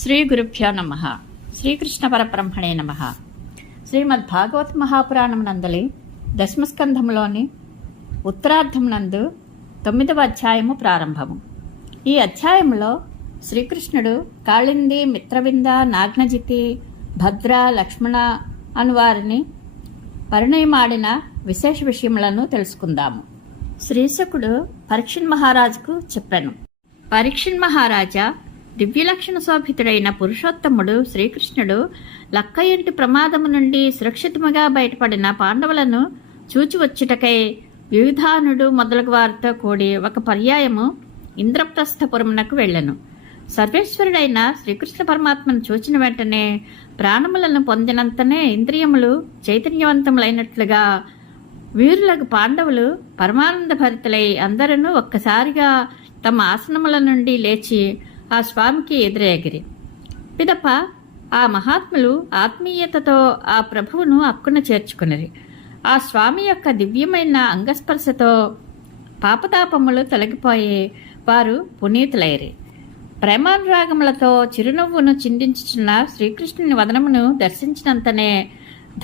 శ్రీ గురుభ్యో నమః. శ్రీకృష్ణ పరబ్రహ్మణే నమః. శ్రీమద్ భాగవత మహాపురాణం నందలి దశమస్కంధంలోని ఉత్తరార్ధం నందు 9వ అధ్యాయము ప్రారంభము. ఈ అధ్యాయంలో శ్రీకృష్ణుడు కాళింది, మిత్రవింద, నాగ్నజితి, భద్ర, లక్ష్మణ అనువారిని పరిణయమాడిన విశేష విషయములను తెలుసుకుందాము. శ్రీశకుడు పరీక్షణ్ మహారాజుకు చెప్పాను. పరీక్షణ్ మహారాజా, దివ్యలక్షణ శోభితుడైన పురుషోత్తముడు శ్రీకృష్ణుడు లక్క ఇంటి ప్రమాదము నుండి సురక్షితముగా బయటపడిన పాండవులను చూచివచ్చుటకై వివిధానుడు మొదలగు వారితో కూడి ఒక పర్యాయము ఇంద్రప్రస్థపురమునకు వెళ్ళెను. సర్వేశ్వరుడైన శ్రీకృష్ణ పరమాత్మను చూచిన వెంటనే ప్రాణములను పొందినంతనే ఇంద్రియములు చైతన్యవంతములైనట్లుగా వీరులకు పాండవులు పరమానంద భరితులై అందరూ ఒక్కసారిగా తమ ఆసనముల నుండి లేచి ఆ స్వామికి ఎదురేగిరి. పిదప ఆ మహాత్ములు ఆత్మీయతతో ఆ ప్రభువును అక్కున చేర్చుకునిరి. ఆ స్వామి యొక్క దివ్యమైన అంగస్పర్శతో పాపతాపములు తొలగిపోయి వారు పునీతులైరి. ప్రేమానురాగములతో చిరునవ్వును చిందించుచున్న శ్రీకృష్ణుని వదనమును దర్శించినంతనే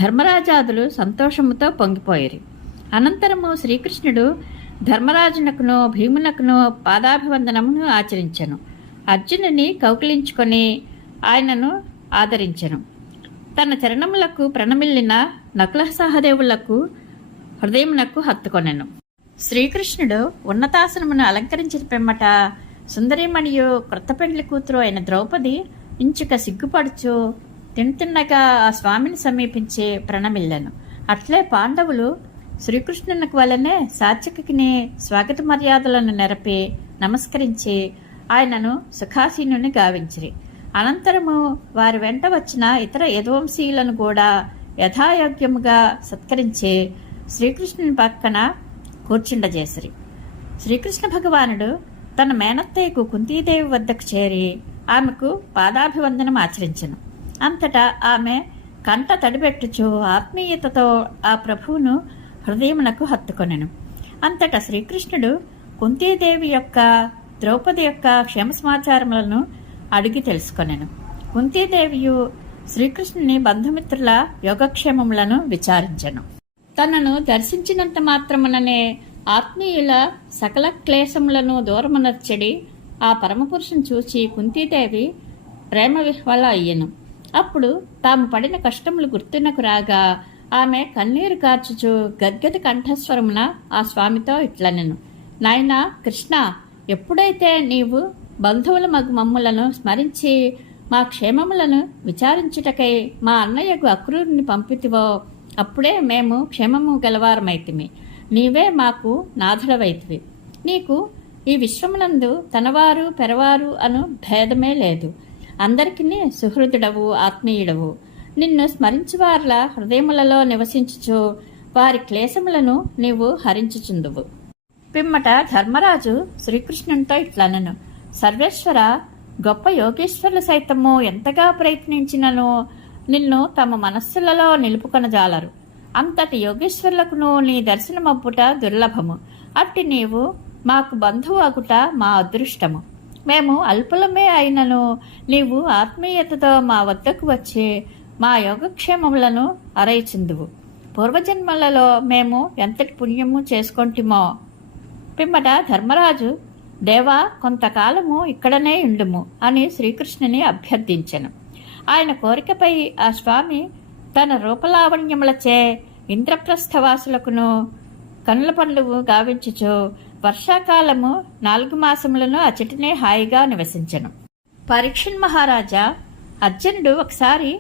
ధర్మరాజాదులు సంతోషముతో పొంగిపోయిరి. అనంతరము శ్రీకృష్ణుడు ధర్మరాజునకును భీమునకును పాదాభివందనమును ఆచరించెను. అర్జునుని కౌగిలించుకొని ఆయనను ఆదరించెను. తన చరణములకు ప్రణమిల్లిన నకుల సహదేవులకు హృదయమునకు హత్తుకొనెను. శ్రీకృష్ణుడు ఉన్నతాసనమును అలంకరించిన పిమ్మట సుందరీమణియు క్రొత్త పెండ్లి కూతురు అయిన ద్రౌపది ఇంచుక సిగ్గుపడుచు తిన్నగా ఆ స్వామిని సమీపించి ప్రణమిల్లెను. అట్లే పాండవులు శ్రీకృష్ణునికి వలనే సాత్వికిని స్వాగత మర్యాదలను నెరపి నమస్కరించి ఆయనను సుఖాసీనుని గావించిరి. అనంతరము వారి వెంట వచ్చిన ఇతర యదువంశీయులను కూడా యథాయోగ్యముగా సత్కరించి శ్రీకృష్ణుని పక్కన కూర్చుండజేసిరి. శ్రీకృష్ణ భగవానుడు తన మేనత్తయ్యకు కుంతీదేవి వద్దకు చేరి ఆమెకు పాదాభివందనం ఆచరించెను. అంతటా ఆమె కంట తడిపెట్టుచు ఆత్మీయతతో ఆ ప్రభువును హృదయమునకు హత్తుకొనెను. అంతటా శ్రీకృష్ణుడు కుంతీదేవి యొక్క, ద్రౌపది యొక్క క్షేమ సమాచారములను అడిగి తెలుసుకొనెను. కుంతీదేవియు శ్రీకృష్ణుని బంధుమిత్రుల యోగక్షేమములను విచారించెను. తనను దర్శించినంత మాత్రముననే ఆత్మీయుల సకల క్లేశములను దూరమునర్చెడి ఆ పరమపురుషుని చూచి కుంతీదేవి ప్రేమ విహ్వల అయ్యెను. అప్పుడు తాము పడిన కష్టములు గుర్తునకు రాగా ఆమె కన్నీరు కార్చుచు గద్గద కంఠస్వరమున ఆ స్వామితో ఇట్లనెను. నాయనా కృష్ణ, ఎప్పుడైతే నీవు బంధువుల మమ్ములను స్మరించి మా క్షేమములను విచారించుటకై మా అన్నయ్యకు అక్రూరుని పంపితివో అప్పుడే మేము క్షేమము గలవారమైతిమి. నీవే మాకు నాథుడవైతివి. నీకు ఈ విశ్వమునందు తనవారు పెరవారు అను భేదమే లేదు. అందరికీ సుహృదుడవు, ఆత్మీయుడవు. నిన్ను స్మరించువార్ల హృదయములలో నివసించుచు వారి క్లేశములను నీవు హరించుచుందువు. పిమ్మట ధర్మరాజు శ్రీకృష్ణునితో ఇట్లనెను. సర్వేశ్వర, గొప్ప యోగేశ్వరులు సైతము ఎంతగా ప్రయత్నించినను నిన్ను తమ మనస్సులలో నిలుపుకొనజాలరు. అంతటి యోగేశ్వరులకును నీ దర్శనమప్పుట దుర్లభము. అట్టి నీవు మాకు బంధువు అగుట మా అదృష్టము. మేము అల్పులమే అయినను నీవు ఆత్మీయతతో మా వద్దకు వచ్చి మా యోగక్షేమములను అరయిచుందువు. పూర్వజన్మలలో మేము ఎంతటి పుణ్యము చేసుకొంటిమో. పిమ్మట ధర్మరాజు, దేవా, కొంతకాలము ఇక్కడనే ఉండుము అని శ్రీకృష్ణుని అభ్యర్థించెను. ఆయన కోరికపై ఆ స్వామి తన రూపలావణ్యములచే ఇంద్రప్రస్థవాసులకును కనుల పండ్లు గావించుచు వర్షాకాలము 4 మాసములను అచటినే హాయిగా నివసించెను. పరీక్షణ్ మహారాజా, అర్జునుడు ఒకసారి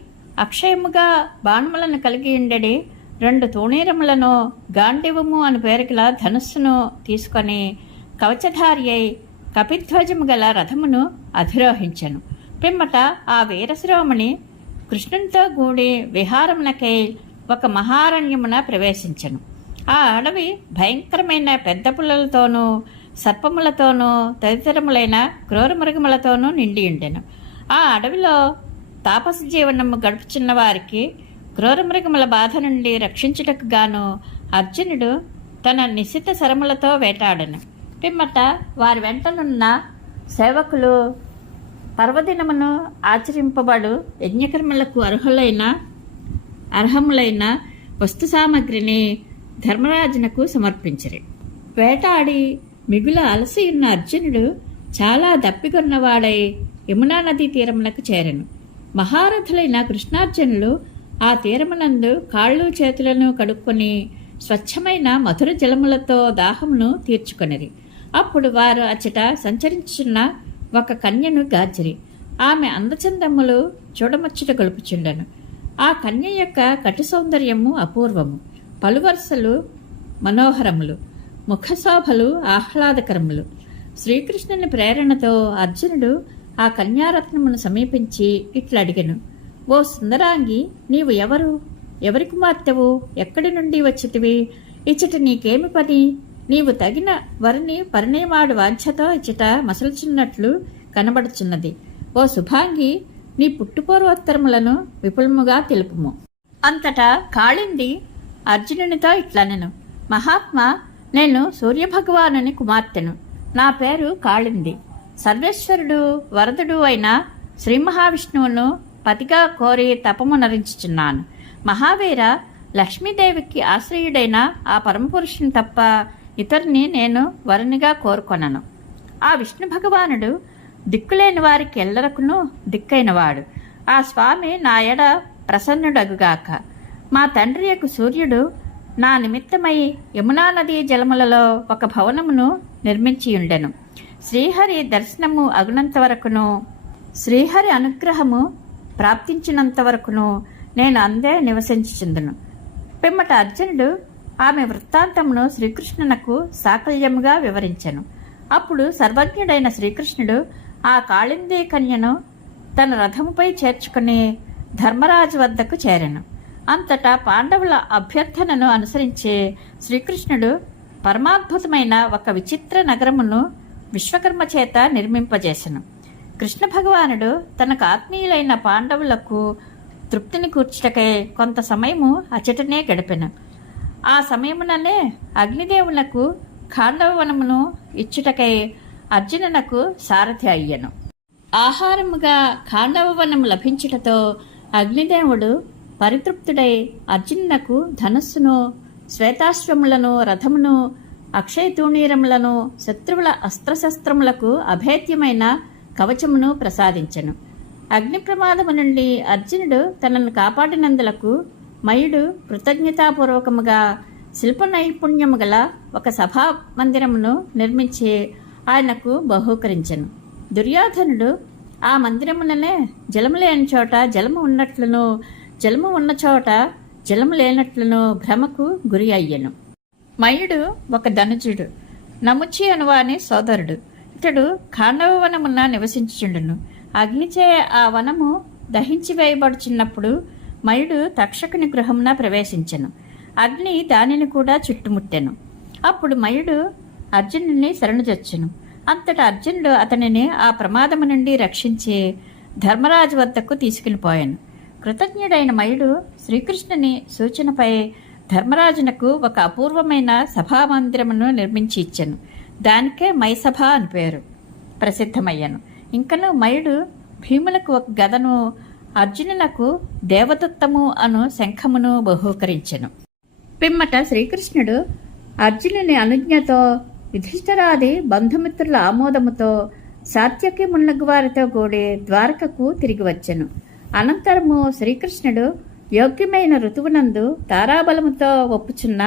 అక్షయముగా బాణములను కలిగి ఉండడి 2 తూణీరములను గాండివము అని పేరుగల ధనుస్సును తీసుకొని కవచధారి అయి కపిధ్వజము గల రథమును అధిరోహించెను. పిమ్మట ఆ వీరశిరోమణి కృష్ణునితో కూడి విహారమునకై ఒక మహారణ్యమున ప్రవేశించెను. ఆ అడవి భయంకరమైన పెద్ద పుల్లలతోనూ సర్పములతోనూ తదితరములైన క్రూర మృగములతోనూ నిండి ఉండెను. ఆ అడవిలో తాపస జీవనము గడుపుచున్న వారికి క్రూర మృగముల బాధ నుండి రక్షించుటకు గాను అర్జునుడు తన నిశిత శరములతో వేటాడెను. పిమ్మట వారి వెంటనున్న సేవకులు పర్వదినమును ఆచరింపబడు యజ్ఞకర్మలకు అర్హములైన వస్తు సామగ్రిని ధర్మరాజునకు సమర్పించిరి. వేటాడి మిగుల అలసి ఉన్న అర్జునుడు చాలా దప్పికొన్నవాడై యమునా నదీ తీరమునకు చేరెను. మహారథులైన కృష్ణార్జునులు ఆ తీరమునందు కాళ్ళు చేతులను కడుక్కొని స్వచ్ఛమైన మధుర జలములతో దాహమును తీర్చుకొనిరి. అప్పుడు వారు అచ్చట సంచరించున్న ఒక కన్యను గార్చిరి. ఆమె అందచందములు చూడముచ్చట గొలుపుచుండెను. ఆ కన్య యొక్క కటు సౌందర్యము అపూర్వము, పలువరుసలు మనోహరములు, ముఖశోభలు ఆహ్లాదకరములు. శ్రీకృష్ణుని ప్రేరణతో అర్జునుడు ఆ కన్యారత్నమును సమీపించి ఇట్లా అడిగెను: ఓ సుందరాంగి, నీవు ఎవరు? ఎవరి కుమార్తెవు? ఎక్కడి నుండి వచ్చితివి? ఇచ్చట నీకేమి పని? నీవు తగిన వరిని పరిణయమాడు వాంఛతో ఇచ్చట మసలుచున్నట్లు కనబడుచున్నది. ఓ శుభాంగి, నీ పుట్టుపూర్వోత్తరములను విపులముగా తెలుపుము. అంతటా కాళింది అర్జునునితో ఇట్లనెను: మహాత్మా, నేను సూర్యభగవానుని కుమార్తెను. నా పేరు కాళింది. సర్వేశ్వరుడు వరదుడు అయిన శ్రీ మహావిష్ణువును పతిగా కోరి తపము నరించుచున్నాను. మహావీర, లక్ష్మీదేవికి ఆశ్రయుడైన ఆ పరమపురుషుని తప్ప ఇతరుని నేను వరునిగా కోరుకొనను. ఆ విష్ణు భగవానుడు దిక్కులేని వారికి ఎల్లరకును దిక్కైనవాడు. ఆ స్వామి నా ఎడ ప్రసన్నుడగుగాక. మా తండ్రి యొక్క సూర్యుడు నా నిమిత్తమై యమునా నదీ జలములలో ఒక భవనమును నిర్మించియుండెను. శ్రీహరి దర్శనము అగునంత వరకును, శ్రీహరి అనుగ్రహము ప్రాప్తించినంత వరకును నేను అందే నివసించుచుందును. పిమ్మట అర్జునుడు ఆమె వృత్తాంతమును శ్రీకృష్ణునకు సాకల్యముగా వివరించెను. అప్పుడు సర్వజ్ఞుడైన శ్రీకృష్ణుడు ఆ కాళిందీ కన్యను తన రథముపై చేర్చుకుని ధర్మరాజు వద్దకు చేరెను. అంతటా పాండవుల అభ్యర్థనను అనుసరించి శ్రీకృష్ణుడు పరమాద్భుతమైన ఒక విచిత్ర నగరమును విశ్వకర్మ చేత నిర్మింపజేసెను. కృష్ణ భగవానుడు తనకు ఆత్మీయులైన పాండవులకు తృప్తిని కూర్చుటకై కొంత సమయము అచటనే గడిపెను. ఆ సమయముననే అగ్నిదేవునకు ఖాండవవనమును ఇచ్చుటకై అర్జునునకు సారథి అయ్యను. ఆహారముగా ఖాండవవనము లభించుటతో అగ్నిదేవుడు పరితృప్తుడై అర్జునునకు ధనుస్సును, శ్వేతాశ్వములను, రథమును, అక్షయతూణీరములను, శత్రువుల అస్త్రశస్త్రములకు అభేద్యమైన కవచమును ప్రసాదించెను. అగ్ని ప్రమాదము నుండి అర్జునుడు తనను కాపాడినందులకు మయుడు కృతజ్ఞతాపూర్వకముగా శిల్ప నైపుణ్యము గల ఒక సభా మందిరమును నిర్మించి ఆయనకు బహూకరించెను. దుర్యోధనుడు ఆ మందిరముననే జలము లేని చోట జలము ఉన్నట్లును, జలము ఉన్న చోట జలము లేనట్లును భ్రమకు గురి అయ్యెను. మయుడు ఒక ధనుజుడు, నముచి అనువాని సోదరుడు. ఇతడు ఖాండవవనమున నివసించుచుండును. అగ్నిచే ఆ వనము దహించి వేయబడుచున్నప్పుడు మయుడు తక్షకుని గృహమున ప్రవేశించెను. అగ్ని దానిని కూడా చుట్టుముట్టెను. అప్పుడు మయుడు అర్జునుని శరణుజొచ్చెను. అంతటా అర్జునుడు అతనిని ఆ ప్రమాదము నుండి రక్షించి ధర్మరాజు వద్దకు తీసుకునిపోయాను. కృతజ్ఞుడైన మయుడు శ్రీకృష్ణుని సూచనపై ధర్మరాజునకు ఒక అపూర్వమైన సభామందిరమును నిర్మించి ఇచ్చెను. దానికే మైసభ అని పేరు ప్రసిద్ధమయ్యను. ఇంకను మయుడు భీములకు ఒక గదను, అర్జునునకు దేవదత్తము అను శంఖమును బహూకరించెను. పిమ్మట శ్రీకృష్ణుడు అర్జునుని అనుజ్ఞతో యుధిష్ఠిరాది బంధుమిత్రుల ఆమోదముతో సాత్యకి మున్నగు వారితో కూడి ద్వారకకు తిరిగి వచ్చెను. అనంతరము శ్రీకృష్ణుడు యోగ్యమైన ఋతువునందు తారాబలముతో ఒప్పుచున్న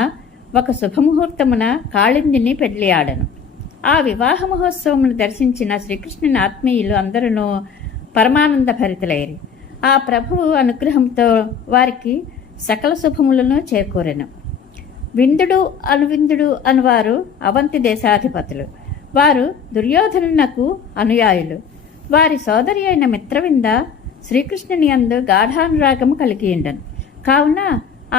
ఒక శుభముహూర్తమున కాళిందిని పెళ్లి ఆడను. ఆ వివాహ మహోత్సవమును దర్శించిన శ్రీకృష్ణుని ఆత్మీయులు అందరూ పరమానంద భరితులైరి. ఆ ప్రభువు అనుగ్రహంతో వారికి సకల శుభములను చేకూరెను. విందుడు అనువిందుడు అనువారు అవంతి దేశాధిపతులు. వారు దుర్యోధనునకు అనుయాయులు. వారి సోదరి అయిన మిత్రవింద శ్రీకృష్ణుని యందు గాఢానురాగము కలిగియుండెను. కావున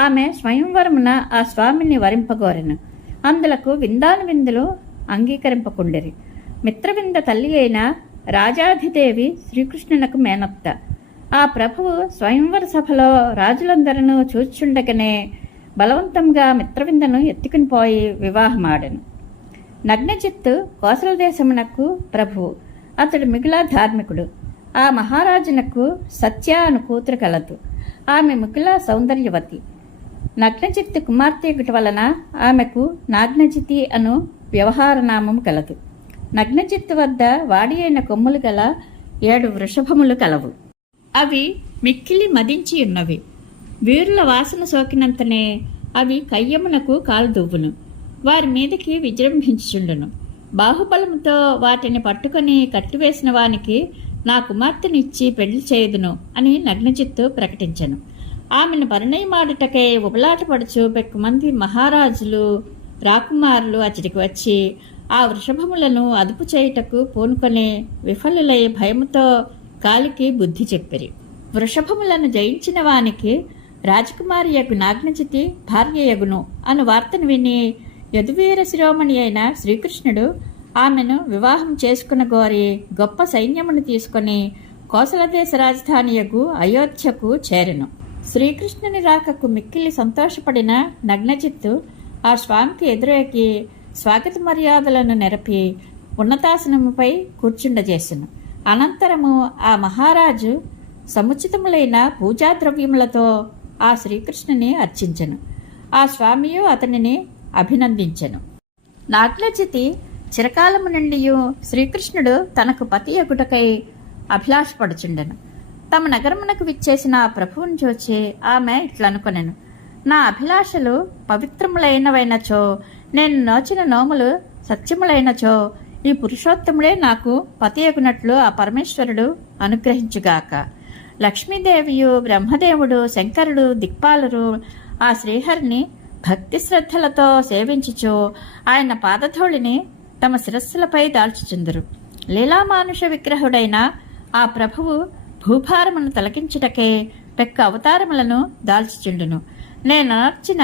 ఆమె స్వయంవరమున ఆ స్వామిని వరింపగోరెను. అందులకు విందానువిందులు అంగీకరింపకుండిరి. మిత్రవింద తల్లి అయిన రాజాధిదేవి శ్రీకృష్ణునకు మేనత్త. ఆ ప్రభువు స్వయంవర సభలో రాజులందరూ చూచుండగానే బలవంతంగా మిత్రవిందను ఎత్తుకుని పోయి వివాహమాడెను. నగ్నచిత్తు కోసల దేశమునకు ప్రభువు. అతడు మిగుల ధార్మికుడు. ఆ మహారాజునకు సత్య అను కూతురు కలదు. ఆమె మిగుల సౌందర్యవతి. నగ్నజిత్తు కుమార్తెగుట వలన ఆమెకు నాగ్నజితి అను వ్యవహారనామము కలదు. నగ్నజిత్తు వద్ద వాడి అయిన కొమ్ములు గల 7 వృషభములు కలవు. అవి మిక్కిలి మదించి ఉన్నవి. వీరుల వాసన సోకినంతనే అవి కయ్యమునకు కాలుదువ్వును. వారి మీదకి విజృంభించుచుండును. బాహుబలముతో వాటిని పట్టుకొని కట్టివేసిన వానికి నా కుమార్తెనిచ్చి పెళ్లి చేయుదును అని నగ్నజిత్తు ప్రకటించెను. ఆమెను పరిణయమాడుటకై ఉబలాటపడుచు పెక్కుమంది మహారాజులు రాకుమారులు అతడికి వచ్చి ఆ వృషభములను అదుపు చేయుటకు పూనుకొని విఫలులై భయముతో కాలికి బుద్ధి చెప్పిరి. వృషభములను జయించిన వానికి రాజకుమారి యగు నాగ్నజితి భార్య యగును అను వార్తను విని యదువీర శిరోమణి అయిన శ్రీకృష్ణుడు ఆమెను వివాహం చేసుకున్న గోరి గొప్ప సైన్యమును తీసుకొని కోసలదేశ రాజధానియగు అయోధ్యకు చేరెను. శ్రీకృష్ణుని రాకకు మిక్కిలి సంతోషపడిన నగ్నజిత్తు ఆ స్వామికి ఎదురేకి స్వాగత మర్యాదలను నెరపి ఉన్నతాసనముపై కూర్చుండజేసెను. అనంతరము ఆ మహారాజు సముచితములైన పూజాద్రవ్యములతో ఆ శ్రీకృష్ణుని అర్చించెను. ఆ స్వామియు అతనిని అభినందించెను. నాగ్నజితి చిరకాలము నుండి శ్రీకృష్ణుడు తనకు పతి యగుటకై అభిలాషపడుచుండెను. తమ నగరమునకు విచ్చేసిన ఆ ప్రభువును చూచి ఆమె ఇట్లనుకొనెను. నా అభిలాషలు పవిత్రములైనవైనచో, నేను నోచిన నోములు సత్యములైనచో, ఈ పురుషోత్తముడే నాకు పతియగునట్లు ఆ పరమేశ్వరుడు అనుగ్రహించుగాక. లక్ష్మీదేవియు బ్రహ్మదేవుడు శంకరుడు దిక్పాలురు ఆ శ్రీహరిని భక్తి శ్రద్ధలతో సేవించుచు ఆయన పాదధూళిని తమ శిరస్సులపై దాల్చుచుందురు. లీలామానుష విగ్రహుడైన ఆ ప్రభువు భూభారమును తొలగించుటకే పెక్క అవతారములను దాల్చుచుండును. నేను నర్చిన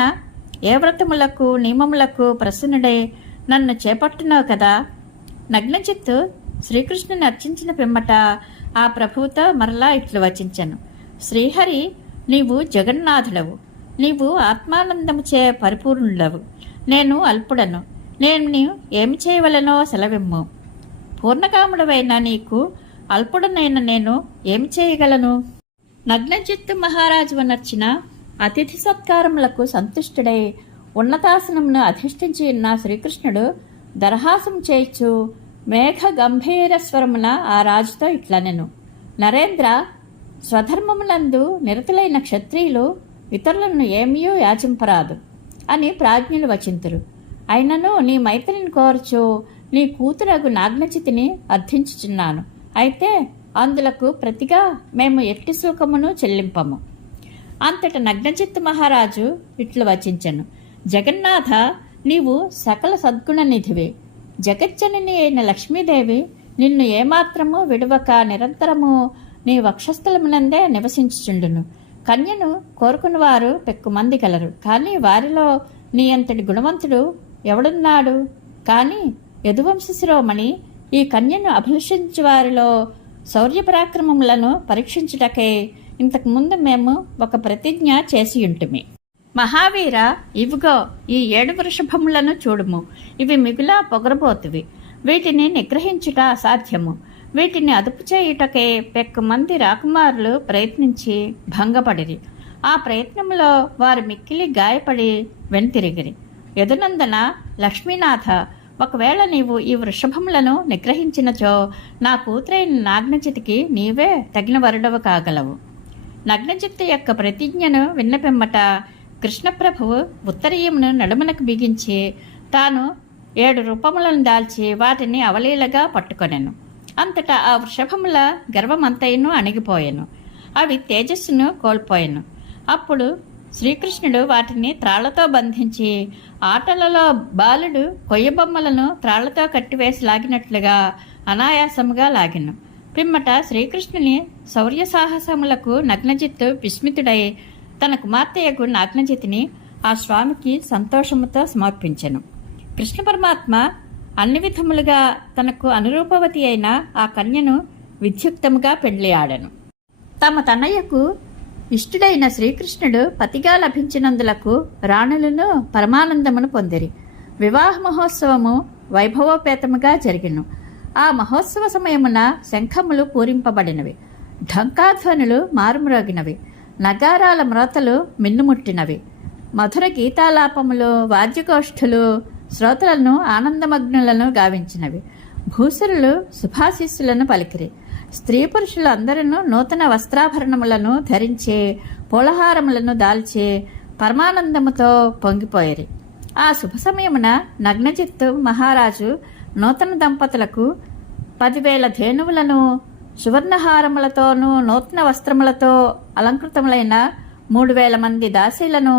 ఏ వ్రతములకు నియమములకు ప్రసన్నుడై నన్ను చేపట్టున్నావు కదా. నగ్నజిత్తు శ్రీకృష్ణుని అర్చించిన పిమ్మట ఆ ప్రభువుతో మరలా ఇట్లు వచించెను. శ్రీహరి, నీవు జగన్నాథుడవు. నీవు ఆత్మానందముచే పరిపూర్ణుడవు. నేను అల్పుడను. నేను ఏమి చేయవలనో సెలవిమ్ము. పూర్ణకాముడవైన నీకు అల్పుడనైన నేను ఏమి చేయగలను? నగ్నజిత్తు మహారాజు నర్చిన అతిథి సత్కారములకు సంతుష్టుడై ఉన్నతాసనమును అధిష్ఠించి ఉన్న శ్రీకృష్ణుడు దరహాసం చేయిచు మేఘ గంభీర స్వరమున ఆ రాజుతో ఇట్లనెను. నరేంద్ర, స్వధర్మములందు నిరతులైన క్షత్రియులు ఇతరులను ఏమీయూ యాచింపరాదు అని ప్రాజ్ఞులు వచింతురు. అయినను నీ మైత్రిని కోరుచు నీ కూతురగు నాగ్నజితిని అర్థించుచున్నాను. అయితే అందులకు ప్రతిగా మేము ఎట్టి శుల్కమును చెల్లింపము. అంతట నగ్నజిత్తు మహారాజు ఇట్లు వచించెను. జగన్నాథ, నీవు సకల సద్గుణ నిధివి. జగజ్జనని అయిన లక్ష్మీదేవి నిన్ను ఏమాత్రము విడువక నిరంతరము నీ వక్షస్థలమునందే నివసించుచుండును. కన్యను కోరుకున్నవారు పెక్కుమంది కలరు, కానీ వారిలో నీ అంతటి గుణవంతుడు ఎవడున్నాడు? కానీ యదువంశ శిరోమణి ఈ కన్యను అభిలషించు వారిలో శౌర్యపరాక్రమములను పరీక్షించుటకై ఇంతకుముందు మేము ఒక ప్రతిజ్ఞ చేసియుంటిమి. మహావీర, ఇవిగో ఈ 7 వృషభములను చూడుము. ఇవి మిగులా పొగరబోతువి. వీటిని నిగ్రహించుట అసాధ్యము. వీటిని అదుపు చేయుటకే పెక్కుమంది రాకుమారులు ప్రయత్నించి భంగపడిరి. ఆ ప్రయత్నంలో వారు మిక్కిలి గాయపడి వెనుతిరిగిరి. యదునందన, లక్ష్మీనాథ, ఒకవేళ నీవు ఈ వృషభములను నిగ్రహించినచో నా కూతురైన నాగ్నజితికి నీవే తగిన వరుడవు కాగలవు. నగ్నజిత్తు యొక్క ప్రతిజ్ఞను విన్నపిమ్మట కృష్ణప్రభువు ఉత్తరీయమును నడుమునకు బిగించి తాను 7 రూపములను దాల్చి వాటిని అవలీలగా పట్టుకొనెను. అంతటా ఆ వృషభముల గర్వమంతయును అణిగిపోయెను. అవి తేజస్సును కోల్పోయెను. అప్పుడు శ్రీకృష్ణుడు వాటిని త్రాళ్లతో బంధించి ఆటలలో బాలుడు కొయ్యబొమ్మలను త్రాళ్లతో కట్టివేసి లాగినట్లుగా అనాయాసముగా లాగెను. పిమ్మట శ్రీకృష్ణుని శౌర్య సాహసములకు నగ్నజిత్తు విస్మితుడై తన కుమార్తెయకు నాగ్నజితిని ఆ స్వామికి సంతోషముతో సమర్పించెను. కృష్ణ పరమాత్మ అన్ని విధములుగా తనకు అనురూపవతి అయిన ఆ కన్యను విద్యుక్తముగా పెండ్లి ఆడెను. తమ తనయ్యకు ఇష్టుడైన శ్రీకృష్ణుడు పతిగా లభించినందులకు రాణులను పరమానందమును పొందిరి. వివాహ మహోత్సవము వైభవోపేతముగా జరిగెను. ఆ మహోత్సవ సమయమున శంఖములు పూరింపబడినవి, ఢంకాధ్వనులు మారుమ్రోగినవి, నగారాల మ్రోతలు మిన్నుముట్టినవి, మధుర గీతాలాపములు, వాద్యగోష్ఠులు శ్రోతలను ఆనందమగ్నులను గావించినవి. భూసురులు శుభాశీస్సులను పలికిరి. స్త్రీ పురుషులు అందరూ నూతన వస్త్రాభరణములను ధరించి పూలహారములను దాల్చి పరమానందముతో పొంగిపోయిరి. ఆ శుభ సమయమున నగ్నజిత్తు మహారాజు నూతన దంపతులకు 10,000 ధేనువులను, సువర్ణహారములతోనూ నూతన వస్త్రములతో అలంకృతములైన 3,000 మంది దాసీలను,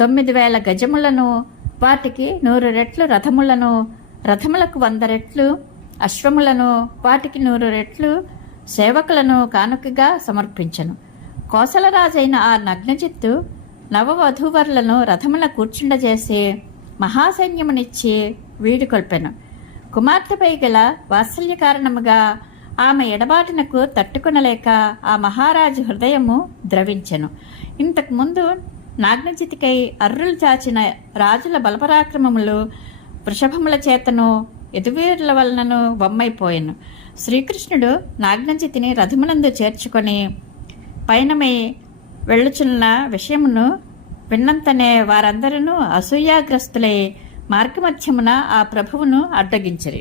9,000 గజములను, వాటికి 100 రెట్లు రథములను, రథములకు 100 రెట్లు అశ్వములను, వాటికి 100 రెట్లు సేవకులను కానుకగా సమర్పించను. కోసలరాజైన ఆ నగ్నజిత్తు నవవధూవరులను రథముల కూర్చుండజేసి మహాసైన్యమునిచ్చి వీడుకొల్పెను. కుమార్తెపై గల వాత్సల్య కారణముగా ఆమె ఎడబాటునకు తట్టుకొనలేక ఆ మహారాజు హృదయము ద్రవించెను. ఇంతకుముందు నాగ్నజితికై అర్రులు చాచిన రాజుల బలపరాక్రమములు వృషభముల చేతను ఎదువీరుల వలనను వమ్మైపోయెను. శ్రీకృష్ణుడు నాగ్నజితిని రథమునందు చేర్చుకొని పయనమై వెళ్ళుచున్న విషయమును విన్నంతనే వారందరూ అసూయాగ్రస్తులై మార్గమధ్యమున ఆ ప్రభువును అడ్డగించిరి.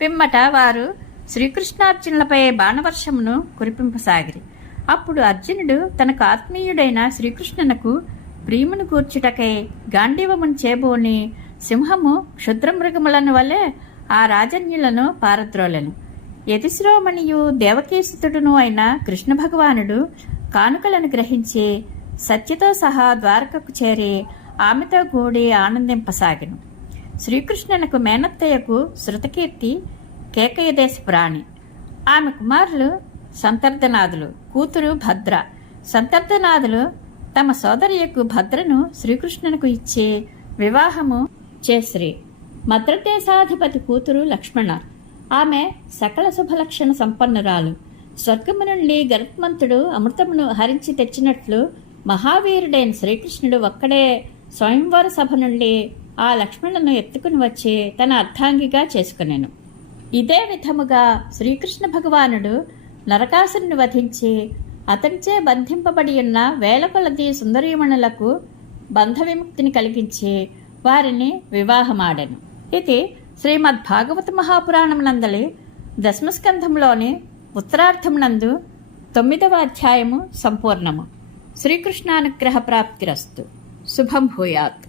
పిమ్మట వారు శ్రీకృష్ణార్జునులపై బాణవర్షమును కురిపింపసాగిరి. అప్పుడు అర్జునుడు తనకు ఆత్మీయుడైన శ్రీకృష్ణునకు ప్రియమును కూర్చుటకై గాంధీవమును చేబూని సింహము క్షుద్రమృగములను వలె ఆ రాజన్యులను పారద్రోలెను. యతిశ్రోమణియు దేవకీసుతుడును అయిన కృష్ణ భగవానుడు కానుకలను గ్రహించి సత్యతో సహా ద్వారకకు చేరి ఆమెతో కూడి ఆనందింపసాగెను. శ్రీకృష్ణునకు మేనత్తయ్యకు శృతకీర్తి కేకయ దేశపు రాణి. ఆమె కుమారులు సంతర్ధనాథులు, కూతురు భద్ర. సంతర్ధనాథులు తమ సోదరియకు భద్రను శ్రీకృష్ణునకు ఇచ్చి వివాహము చేసిరి. మద్రదేశాధిపతి కూతురు లక్ష్మణ. ఆమె సకల శుభలక్షణ సంపన్నురాలు. స్వర్గము నుండి గరుత్మంతుడు అమృతమును హరించి తెచ్చినట్లు మహావీరుడైన శ్రీకృష్ణుడు ఒక్కడే స్వయంవర సభ నుండి ఆ లక్ష్మణులను ఎత్తుకుని వచ్చి తన అర్ధాంగిగా చేసుకునేను. ఇదే విధముగా శ్రీకృష్ణ భగవానుడు నరకాసురుని వధించి అతనిచే బంధింపబడి ఉన్న వేల కొలది సుందరీమణులకు బంధ విముక్తిని కలిగించి వారిని వివాహమాడెను. ఇది శ్రీమద్భాగవత మహాపురాణం నందలి దశమస్కంధంలోని ఉత్తరార్థమునందు 9వ అధ్యాయము సంపూర్ణము. శ్రీకృష్ణానుగ్రహ ప్రాప్తిరస్తు. శుభం భూయాత్.